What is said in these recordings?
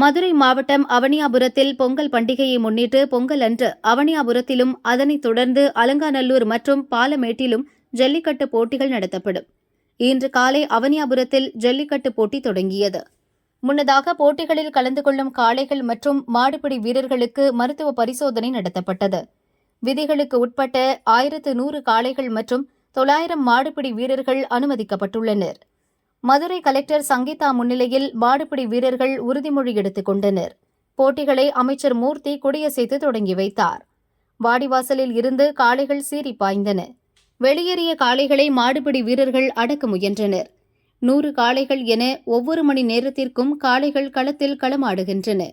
மதுரை மாவட்டம் அவனியாபுரத்தில் பொங்கல் பண்டிகையை முன்னிட்டு பொங்கல் அன்று அவனியாபுரத்திலும் அதனைத் தொடர்ந்து அலங்காநல்லூர் மற்றும் பாலமேட்டிலும் ஜல்லிக்கட்டு போட்டிகள் நடத்தப்படும். இன்று காலை அவனியாபுரத்தில் ஜல்லிக்கட்டு போட்டி தொடங்கியது. முன்னதாக போட்டிகளில் கலந்து கொள்ளும் காளைகள் மற்றும் மாடுபிடி வீரர்களுக்கு மருத்துவ பரிசோதனை நடத்தப்பட்டது. விதிகளுக்கு உட்பட்ட ஆயிரத்து நூறு காளைகள் மற்றும் தொள்ளாயிரம் மாடுபிடி வீரர்கள் அனுமதிக்கப்பட்டுள்ளனர். மதுரை கலெக்டர் சங்கீதா முன்னிலையில் மாடுபிடி வீரர்கள் உறுதிமொழி எடுத்துக் கொண்டனர். போட்டிகளை அமைச்சர் மூர்த்தி கொடியசைத்து தொடங்கி வைத்தார். வாடிவாசலில் இருந்து காளைகள் சீறி பாய்ந்தன. வெளியேறிய காளைகளை மாடுபிடி வீரர்கள் அடக்க முயன்றனர். நூறு காளைகள் என ஒவ்வொரு மணி நேரத்திற்கும் காளைகள் களத்தில் களமாடுகின்றன.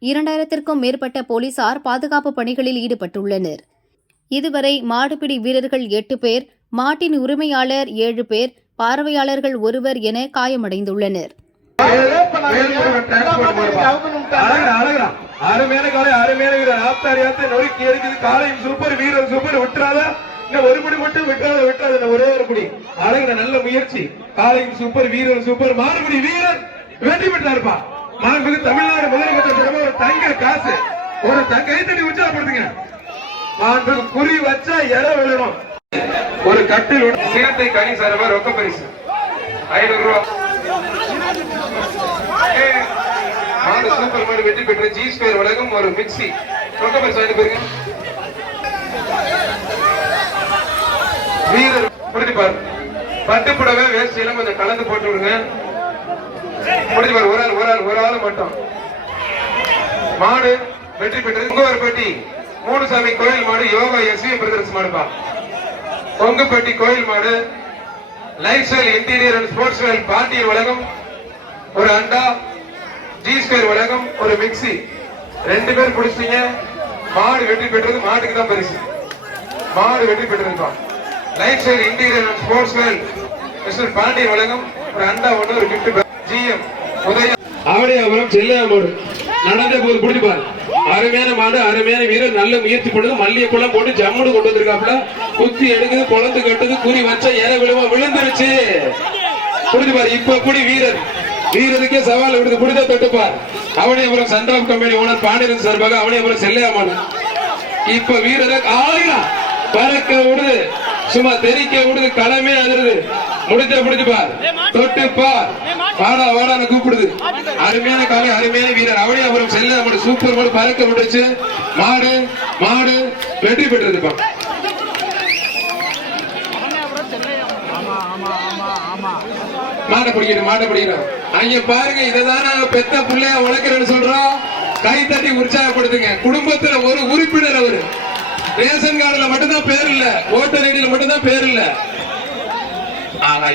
இரண்டாயிரத்திற்கும் மேற்பட்ட போலீசார் பாதுகாப்பு பணிகளில் ஈடுபட்டுள்ளனர். இதுவரை மாடுபிடி வீரர்கள் எட்டு பேர் மாட்டின் உரிமையாளர் ஏழு பேர் பார்வையாளர்கள் ஒருவர் என காயமடைந்துள்ளனர் அழகுடா, அழகுடா. அருமையான காலை அருமையான வீரர் ஆத்தாரி ஆத்த நொறுக்கி எடுக்குது காலையும் சூப்பர் வீரர் சூப்பர் விட்டுறாத இன்னும் ஒரு முடி மட்டும் விட்டுறாத விட்டுறாத ஒரே ஒரு முடி அழகுடா நல்ல முயற்சி காலையும் சூப்பர் வீரர் சூப்பர் மாறுபடி வீரர் வெற்றி பெற்றாருப்பா மாண்புமிகு தமிழ்நாடு முதலமைச்சர் தினமும் ஒரு தங்க காசு ஒரு தங்க கைத்தடி உற்சாகப்படுத்துங்க மாண்புமிகு குறி வச்சா இட விழணும் ஒரு கட்டில் உட- கனி சார்பா ரொக்க பரிசு. ஐநூறு ரூபா. சூப்பர் மாடு வெற்றி பெற்ற ஜி ஸ்கொயர் வழங்கும் ஒரு மிக்சி ரொக்க பரிசு அனுப்பிருங்க வீரர் முடிஞ்சு பட்டு புடவை வேஸ்ட் எல்லாம் கொஞ்சம் கலந்து போட்டு விடுங்க. முடிஞ்சு ஒரு ஆள் ஒரு ஆள் ஒரு ஆள் மட்டும். மாடு வெற்றி பெற்றது. உங்கவர்பட்டி மூணுசாமி கோயில் மாடு யோகா எஸ்வி பிரதர்ஸ் மாடுப்பா. கொங்குப்பட்டி கோயில் மாடு life style interior and sports Vel Pandiyar உலகம் ஒரு அண்டா ஜி ஸ்கொயர் உலகம் ஒரு மிக்ஸி ரெண்டு பேர் பிடிச்சீங்க மாடு வெற்றி பெற்றது மாட்டுக்கு தான் பரிசு. மாடு வெற்றி பெற்றிருக்கோம் life style interior and sports Vel mister Pandiyar உலகம் ஒரு அண்டா ஒன்று ஒரு கிஃப்ட் ஜிஎம் உதயம் அவடையாபுரம் செல்லையா நடந்த போது பிடிப்பாரு அருமையான மாடு அருமையான வீரர் நல்ல முயற்சி பண்ணுது மல்லிகை குளம் போட்டு ஜம்முடு கொண்டு வந்திருக்காப்புல. குத்தி எடுக்குது குழந்தை கட்டுது குறி வச்சா ஏற விழுவா விழுந்துருச்சு. புரிஞ்சு பாரு இப்ப குடி வீரர் வீரருக்கே சவால் விடுது. புடித தொட்டுப்பார்? அவனியபுரம் சன்ராப் கம்பெனி ஓனர் பாண்டியன் சார்பாக அவனியபுரம் செல்லையாமான். இப்ப வீரரை ஆளுடா பறக்க விடுது. சும்மா தெரிக்க விடுது களமே அதிருது. முடிஞ்ச முடிஞ்சு தொட்டுப்பார். வாடா வாடான்னு கூப்பிடுது. அருமையான காலை அருமையான வீரர். செல்ல செல்லையாமான் சூப்பர் மாடு பறக்க விட்டுச்சு மாடு மாடு வெற்றி பெற்றிருப்பான் மாட பிடிக்கணும் மாட பிடிக்கணும் அங்க பாருங்க இததான் பெத்த பிள்ளைய உழைக்கிறேன்னு சொல்றோம். கை தட்டி உற்சாகப்படுத்துங்க. குடும்பத்துல ஒரு உறுப்பினர் அவரு. ரேஷன் கார்டுல மட்டும்தான் பேர் இல்ல. ஓட்டர் ஐடியில மட்டும்தான் பேர் இல்ல. ஆனா